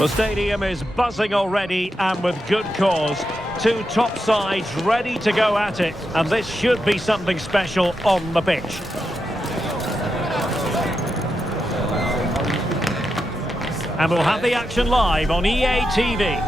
The stadium is buzzing already, and with good cause. Two top sides ready to go at it, and this should be something special on the pitch. And we'll have the action live on EA TV.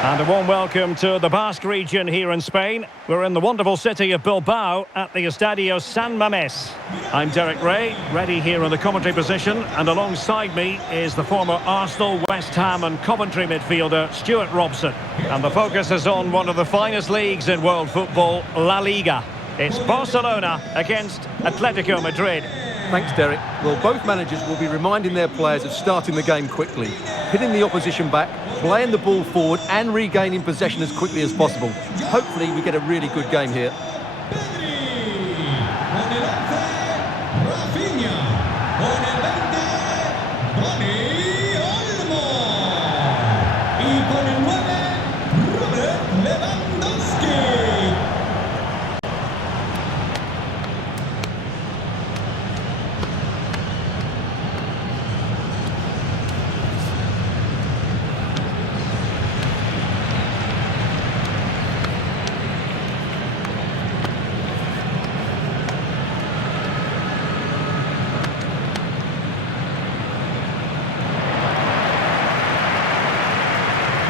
And a warm welcome to the Basque region here in Spain. We're in the wonderful city of Bilbao at the Estadio San MamFX. I'm Derek Ray, ready here in the commentary position, and alongside me is the former Arsenal, West Ham and Coventry midfielder Stuart Robson. And the focus is on one of the finest leagues in world football, La Liga. It's Barcelona against Atlético Madrid. Thanks, Derek. Well, both managers will be reminding their players of starting the game quickly, hitting the opposition back, playing the ball forward and regaining possession as quickly as possible. Hopefully we get a really good game here.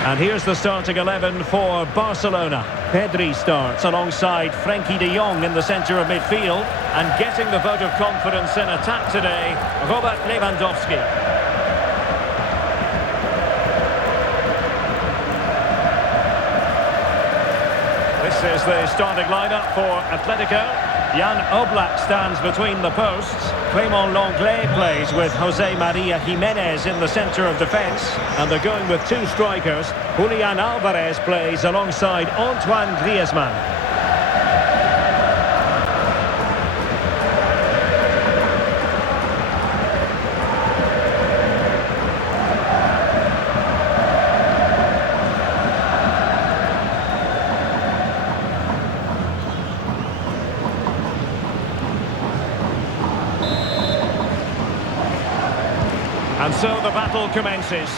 And here's the starting 11 for Barcelona. Pedri starts alongside Frenkie de Jong in the centre of midfield. And getting the vote of confidence in attack today, Robert Lewandowski. This is the starting lineup for Atletico. Jan Oblak stands between the posts. Clément Lenglet plays with Jose Maria Jimenez in the centre of defence. And they're going with two strikers. Julian Alvarez plays alongside Antoine Griezmann. And so the battle commences.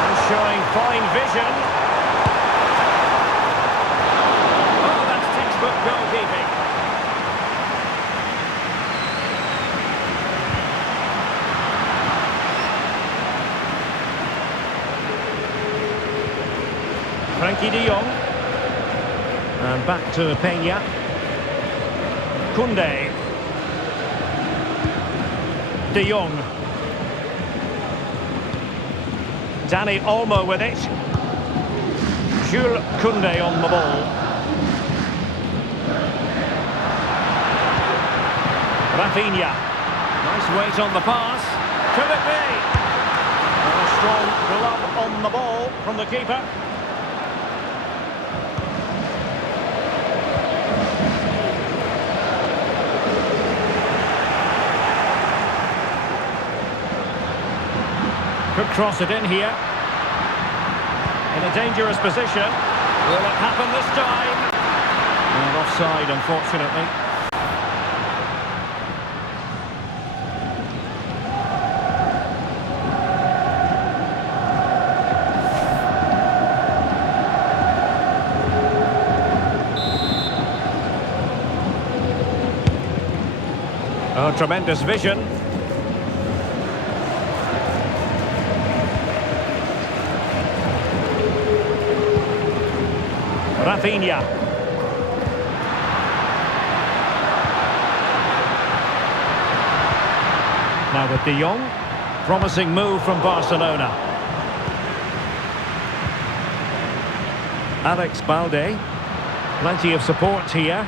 And showing fine vision. Oh, that's textbook goalkeeping. Frenkie de Jong. And back to Peña. Koundé. De Jong. Dani Olmo with it. Jules Koundé on the ball. Raphinha. Nice weight on the pass. Could it be? And a strong glove on the ball from the keeper. Could cross it in here. In a dangerous position. Will it happen this time? And offside, unfortunately. Oh, tremendous vision. Raphinha. Now with de Jong. Promising move from Barcelona. Alex Balde. Plenty of support here.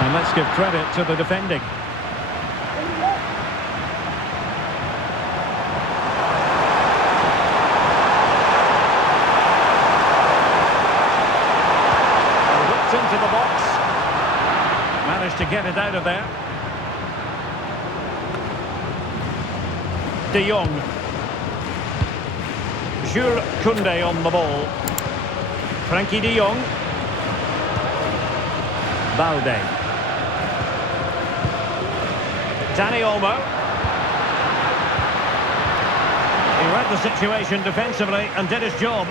And let's give credit to the defending. Into the box. Managed to get it out of there. De Jong. Jules Koundé on the ball. Frankie de Jong. Balde. Dani Olmo. He read the situation defensively and did his job.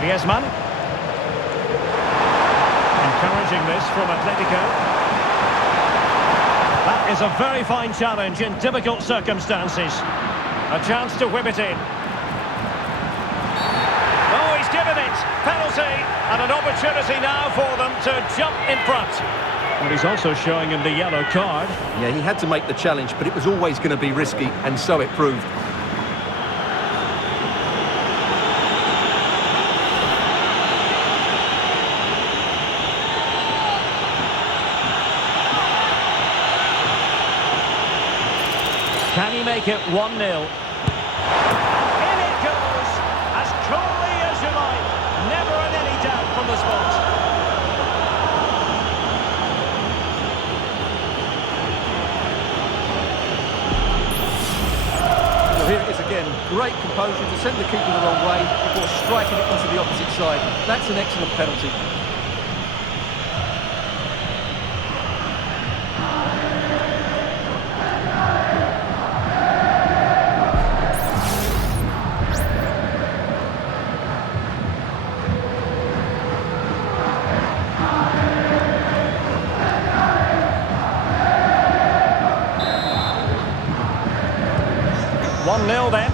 Griezmann. Encouraging this from Atletico. That is a very fine challenge in difficult circumstances. A chance to whip it in. Oh, he's given it. Penalty. And an opportunity now for them to jump in front. But he's also showing him the yellow card. Yeah, he had to make the challenge, but it was always going to be risky, and so it proved. Can he make it 1-0? In it goes, as coolly as you like. Never in any doubt from the spot. Well, here it is again. Great composure to send the keeper the wrong way before striking it onto the opposite side. That's an excellent penalty. Then.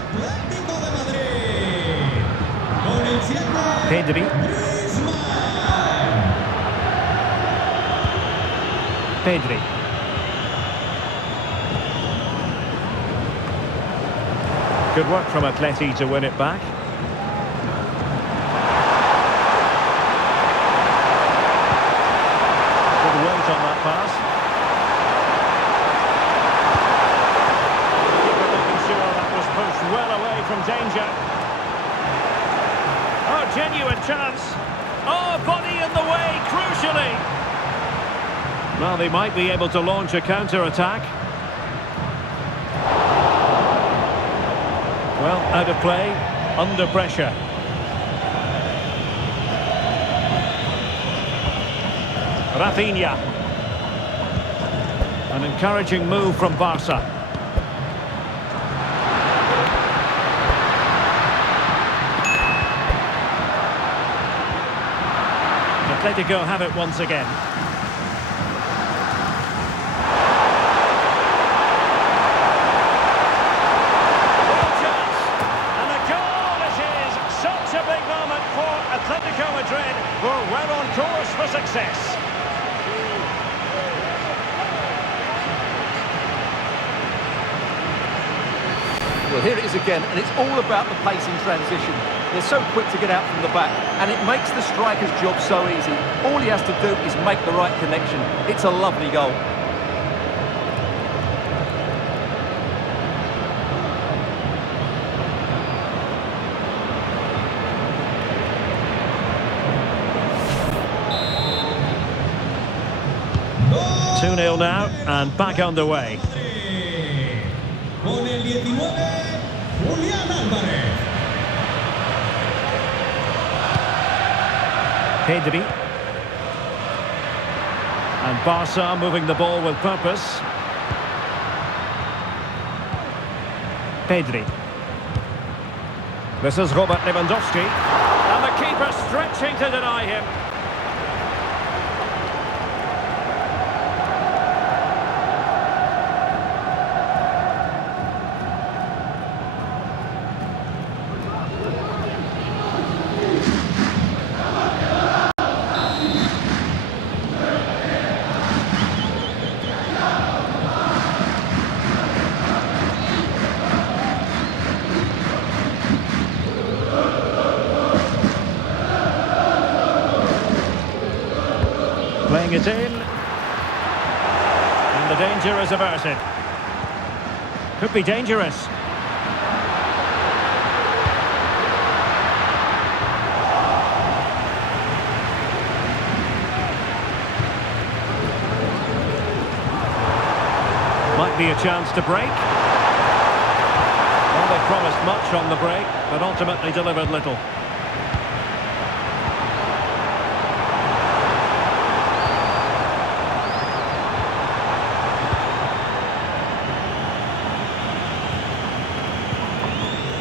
Pedri. Pedri. Good work from Atleti to win it back. Good weight on that pass. Well away from danger. Oh, genuine chance. Oh, body in the way, crucially. Well, they might be able to launch a counter-attack. Well, out of play, under pressure. Raphinha. An encouraging move from Barca. Atletico have it once again. Real chance. And the goal it is. Such a big moment for Atlético Madrid, who are well on course for success. Well, here it is again, and it's all about the pace in transition. They're so quick to get out from the back, and it makes the striker's job so easy. All he has to do is make the right connection. It's a lovely goal. Two 2-0 now, and back underway. Pedri. And Barca moving the ball with purpose. Pedri. This is Robert Lewandowski. And the keeper stretching to deny him. Playing it in. And the danger is averted. Could be dangerous. Might might be a chance to break. Well, they promised much on the break, but ultimately delivered little.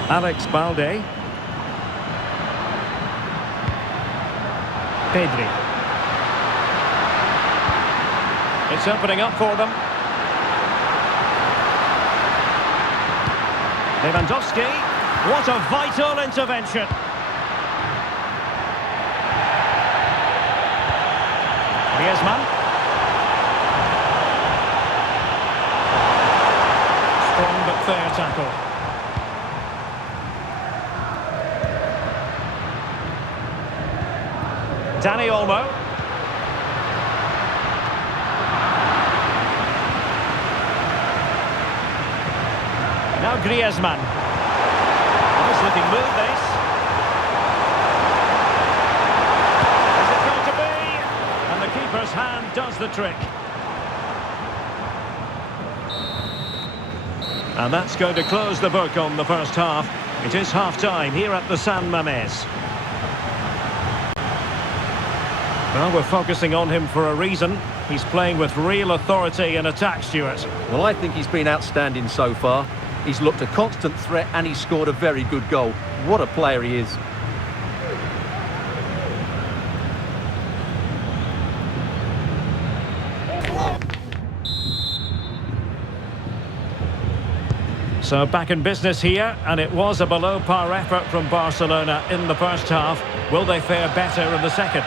Alex Balde. Pedri. It's opening up for them. Lewandowski. What a vital intervention. Griezmann. Strong but fair tackle. Dani Olmo. Now Griezmann. Nice looking move, this. Is it going to be? And the keeper's hand does the trick. And that's going to close the book on the first half. It is half-time here at the San Mamés. Well, we're focusing on him for a reason. He's playing with real authority in attack, Stuart. Well, I think he's been outstanding so far. He's looked a constant threat and he's scored a very good goal. What a player he is. So back in business here, and it was a below-par effort from Barcelona in the first half. Will they fare better in the second?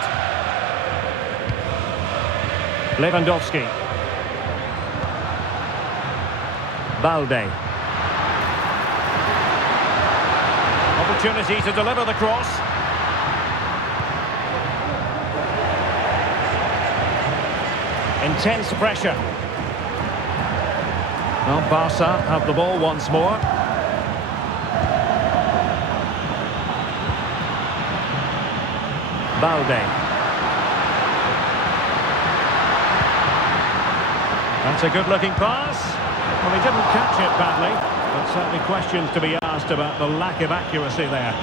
Lewandowski. Balde. Opportunity to deliver the cross. Intense pressure. Well, Barca have the ball once more. Balde. That's a good-looking pass. Well, he didn't catch it badly, but certainly questions to be asked about the lack of accuracy there.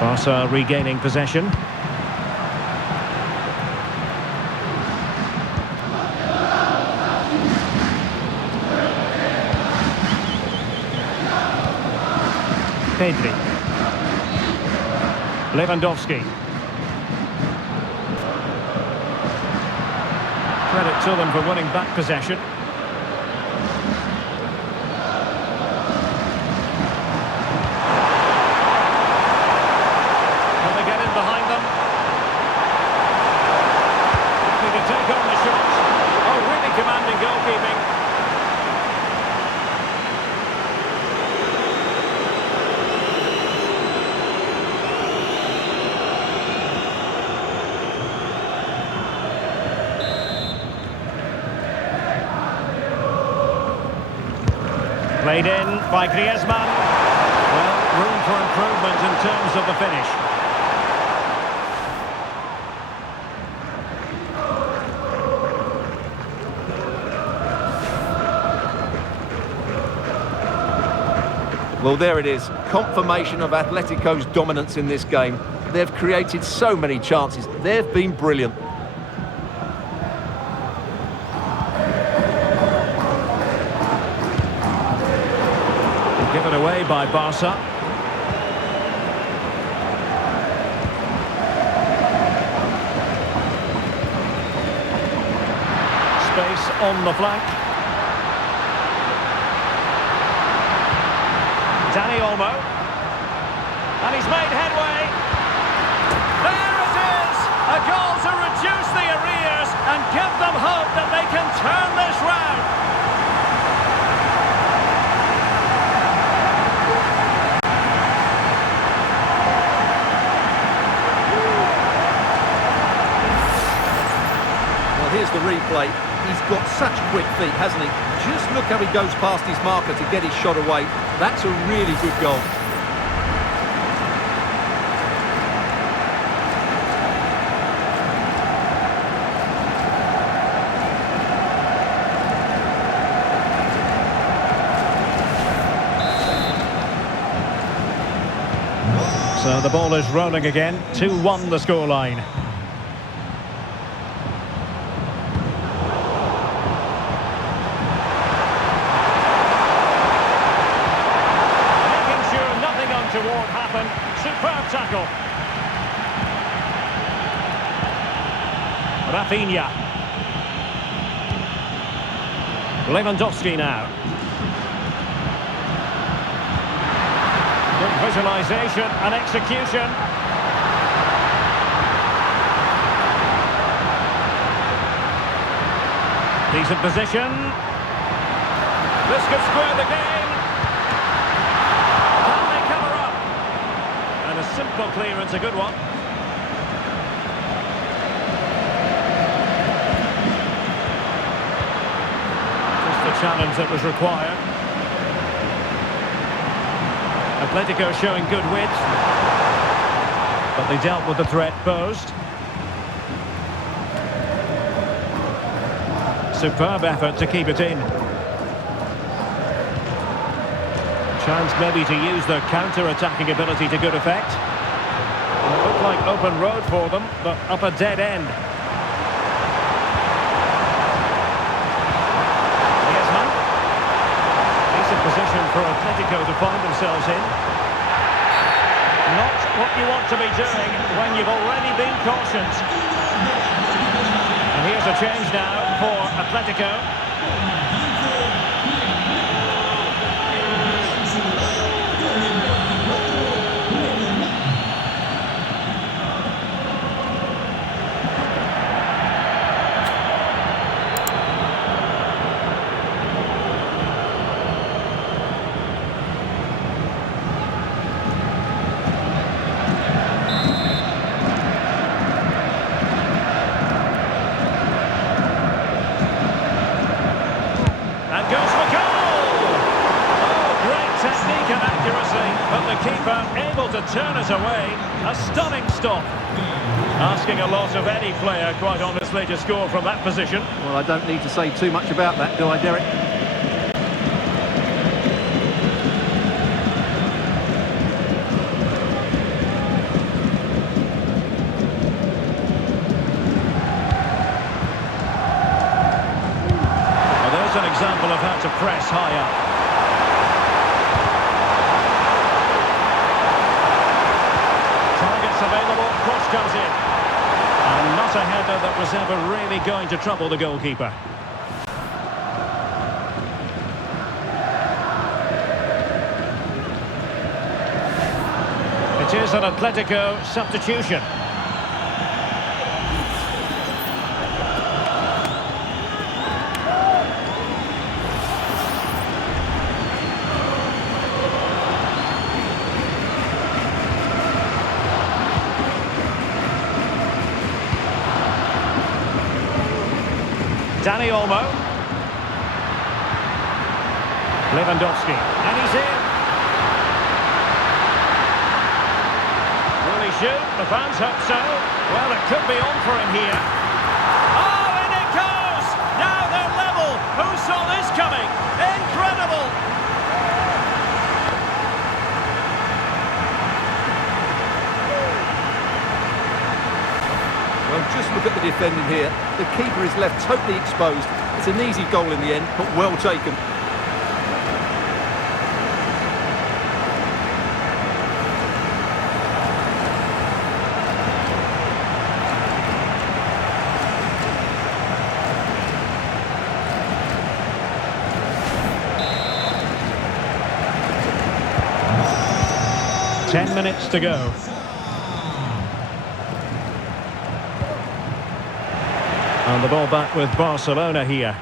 Barca regaining possession. Pedri. Lewandowski. Credit to them for winning back possession. Played in by Griezmann. Well, room for improvement in terms of the finish. Well, there it is. Confirmation of Atletico's dominance in this game. They've created so many chances. They've been brilliant. Given away by Barca. Space on the flank. Dani Olmo. And he's made headway. There it is! A goal to reduce the arrears and give them hope that they can turn this round. got such quick feet, hasn't he? Just look how he goes past his marker to get his shot away. That's a really good goal. So the ball is rolling again. 2-1 the scoreline. Making sure nothing untoward happened. Superb tackle. Raphinha. Lewandowski now. Good visualisation and execution. Decent position. This could square the game. Can they cover up? And a simple clearance, a good one. Just the challenge that was required. Atletico showing good width, but they dealt with the threat posed. Superb effort to keep it in. Chance maybe to use their counter-attacking ability to good effect. It looked like open road for them, but up a dead end. Griezmann. Decent position for Atletico to find themselves in. Not what you want to be doing when you've already been cautioned. And here's a change now for Atletico. To turn it away, a stunning stop. Asking a lot of any player, quite honestly, to score from that position. Well, I don't need to say too much about that, do I, Derek? Well, there's an example of how to press high up. Available, cross comes in. And not a header that was ever really going to trouble the goalkeeper. It is an Atletico substitution. Dani Olmo. Lewandowski. And he's in. Will he shoot? The fans hope so. Well, it could be on for him here. Oh, and it goes! Now they're level. Who saw this coming? Incredible! Well, just look at the defending here. The keeper is left totally exposed. It's an easy goal in the end, but well taken. Ten minutes to go. And the ball back with Barcelona here.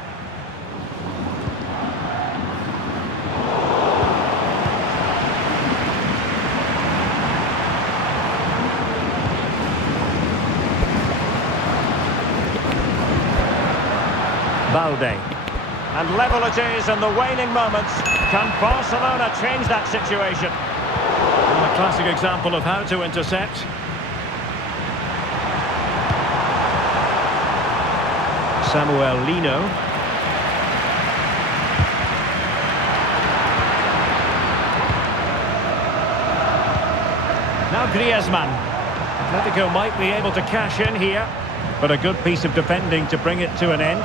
Balde. And level it is in the waning moments. Can Barcelona change that situation? And a classic example of how to intercept. Samuel Lino. Now Griezmann. Atletico might be able to cash in here, but a good piece of defending to bring it to an end.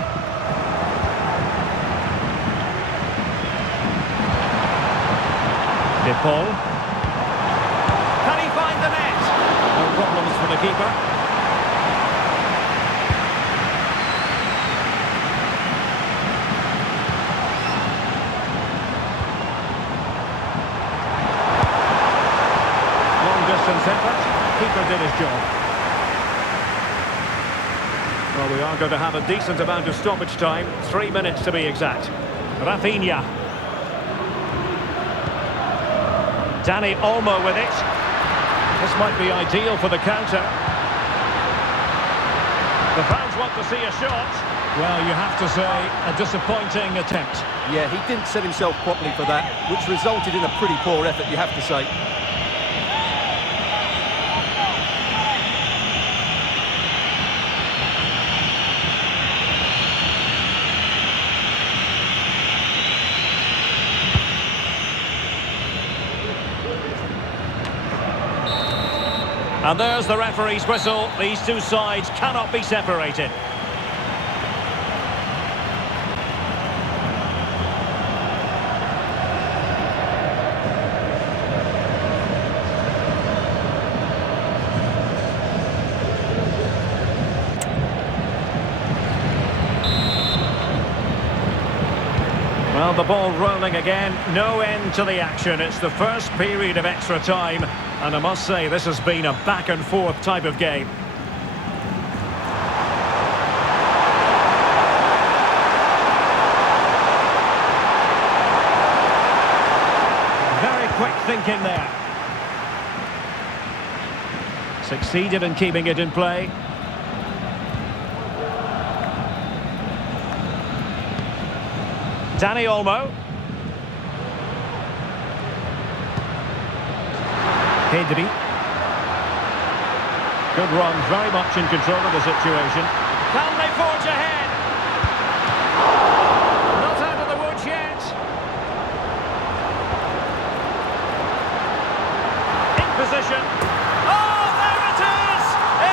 De Paul. Can he find the net? No problems for the keeper. Effort. Keeper did his job. Well, we are going to have a decent amount of stoppage time. 3 minutes to be exact. Raphinha. Dani Olmo with it. This might be ideal for the counter. The fans want to see a shot. Well, you have to say, a disappointing attempt. Yeah, he didn't set himself properly for that, which resulted in a pretty poor effort, you have to say. And there's the referee's whistle. These two sides cannot be separated. Well, the ball rolling again. No end to the action. It's the first period of extra time. And I must say, this has been a back-and-forth type of game. Very quick thinking there. Succeeded in keeping it in play. Dani Olmo. Pedri. Good run, very much in control of the situation. Can they forge ahead? Not out of the woods yet. In position. Oh, there it is!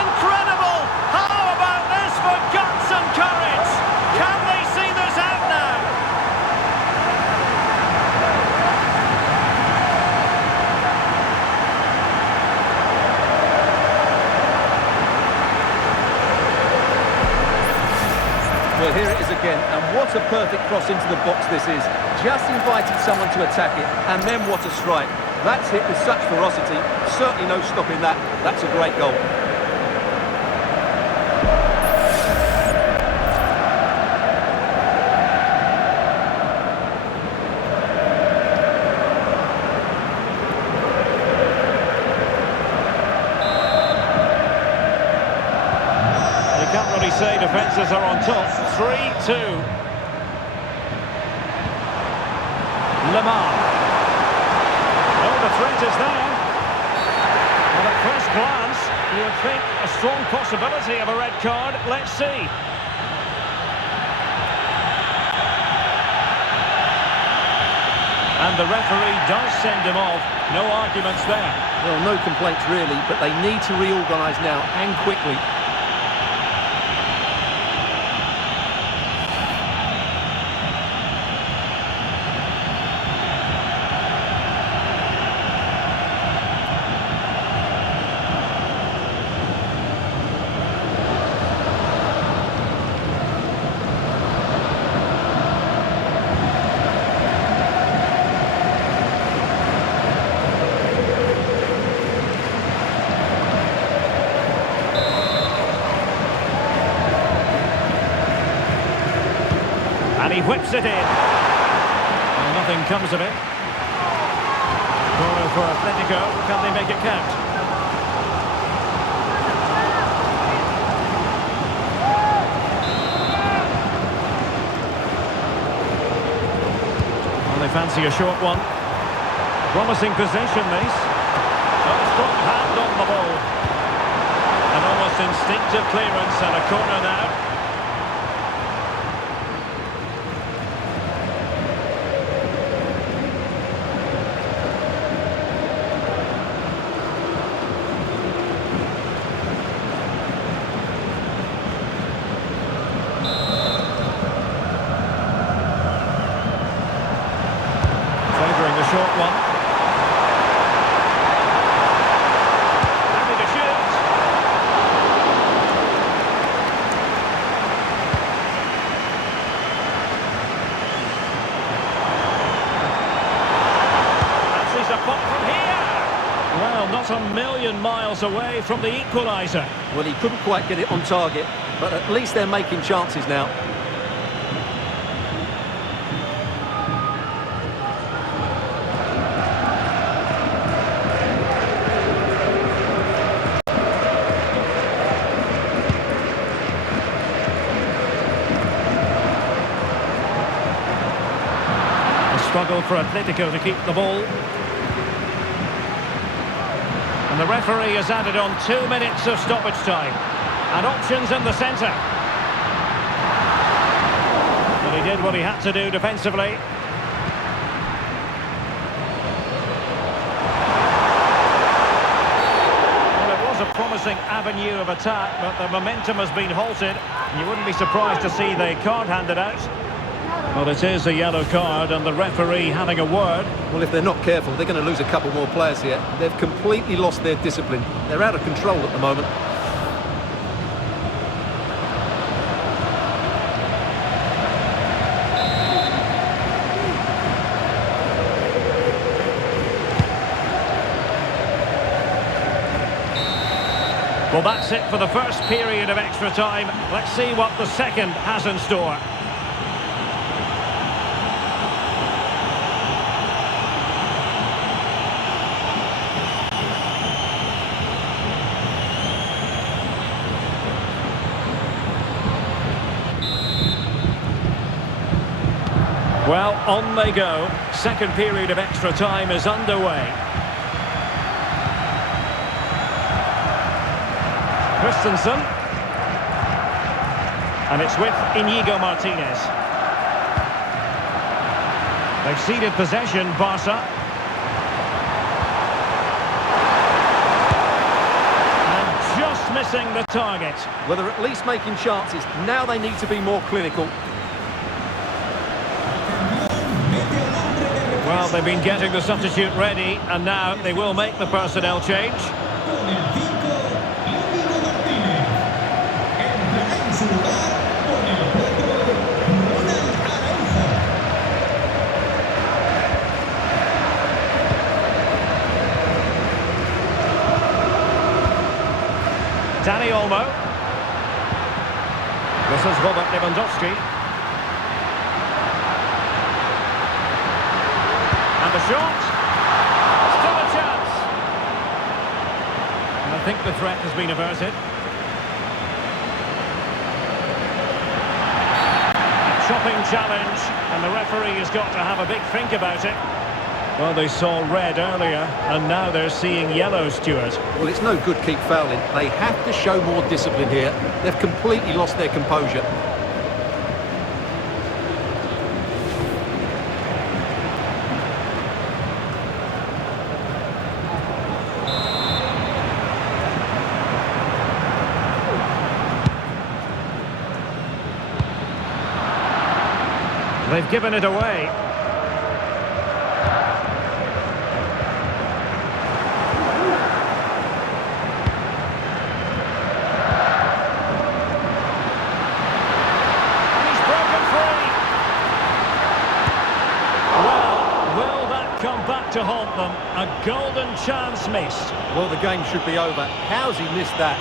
Incredible! How about this for guts and courage? Can they see this out now? Well, here it is again, and what a perfect cross into the box this is. Just invited someone to attack it, and then what a strike. That's hit with such ferocity, certainly no stopping that. That's a great goal. Can't really say defences are on top. 3-2. Lemar. Oh, the threat is there. Well, at first glance, you would think a strong possibility of a red card. Let's see. And the referee does send him off. No arguments there. Well, no complaints really, but they need to reorganise now, and quickly. And he whips it in. Well, nothing comes of it. Corner for Atlético. Can they make it count? they fancy a short one. Promising possession, this. Oh, strong hand on the ball. An almost instinctive clearance and a corner now. Favouring the short one. Happy to shoot. Fancies a pop from here. Well, not a million miles away from the equaliser. Well, he couldn't quite get it on target, but at least they're making chances now. Struggle for Atletico to keep the ball. And the referee has added on 2 minutes of stoppage time. And options in the centre. But he did what he had to do defensively. Well, it was a promising avenue of attack, but the momentum has been halted. You wouldn't be surprised to see the card handed out. Well, it is a yellow card and the referee having a word. Well, if they're not careful, they're going to lose a couple more players here. They've completely lost their discipline. They're out of control at the moment. Well, that's it for the first period of extra time. Let's see what the second has in store. Well, on they go. Second period of extra time is underway. Christensen. And it's with Íñigo Martínez. They've ceded possession, Barca. And just missing the target. Well, they're at least making chances. Now they need to be more clinical. Well, they've been getting the substitute ready, and now they will make the personnel change. Dani Olmo. This is Robert Lewandowski. The shot, still a chance, and I think the threat has been averted. A chopping challenge, and the referee has got to have a big think about it. Well, they saw red earlier, and now they're seeing yellow, Stuart. Well, it's no good keep fouling. They have to show more discipline here. They've completely lost their composure. They've given it away. And he's broken free. Well, will that come back to haunt them? A golden chance missed. Well, the game should be over. How's he missed that?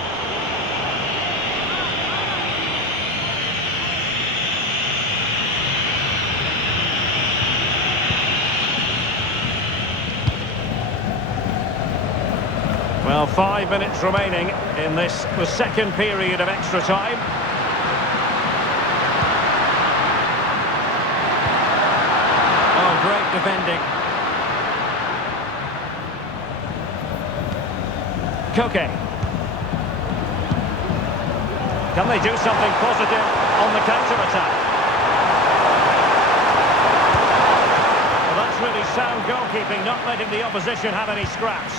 Well, 5 minutes remaining in this, the second period of extra time. Oh, great defending. Koke. Can they do something positive on the counter-attack? Well, that's really sound goalkeeping, not letting the opposition have any scraps.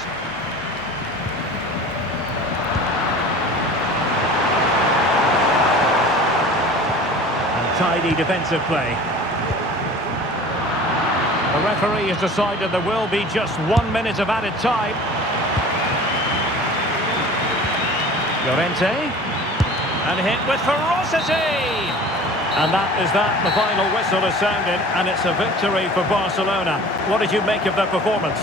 And tidy defensive play. The referee has decided there will be just 1 minute of added time. Llorente, and hit with ferocity! And that is that, the final whistle has sounded, and it's a victory for Barcelona. What did you make of their performance?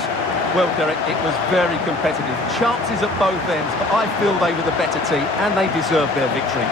Well, Derek, it was very competitive. Chances at both ends, but I feel they were the better team, and they deserved their victory.